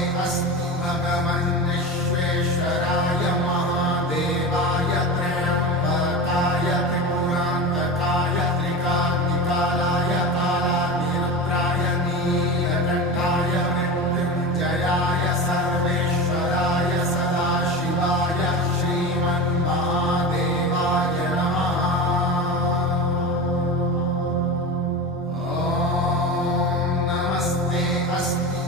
अस्तु भगवन् विश्वेश्वराय महादेवाय त्र्यम्बकाय त्रिपुरान्तकाय त्रिकाग्निकालाय कालाग्निरुद्राय नीलकण्ठाय मृत्युञ्जयाय सर्वेश्वराय सदाशिवाय श्रीमन्महादेवाय नमः। ॐ नमस्ते अस्तु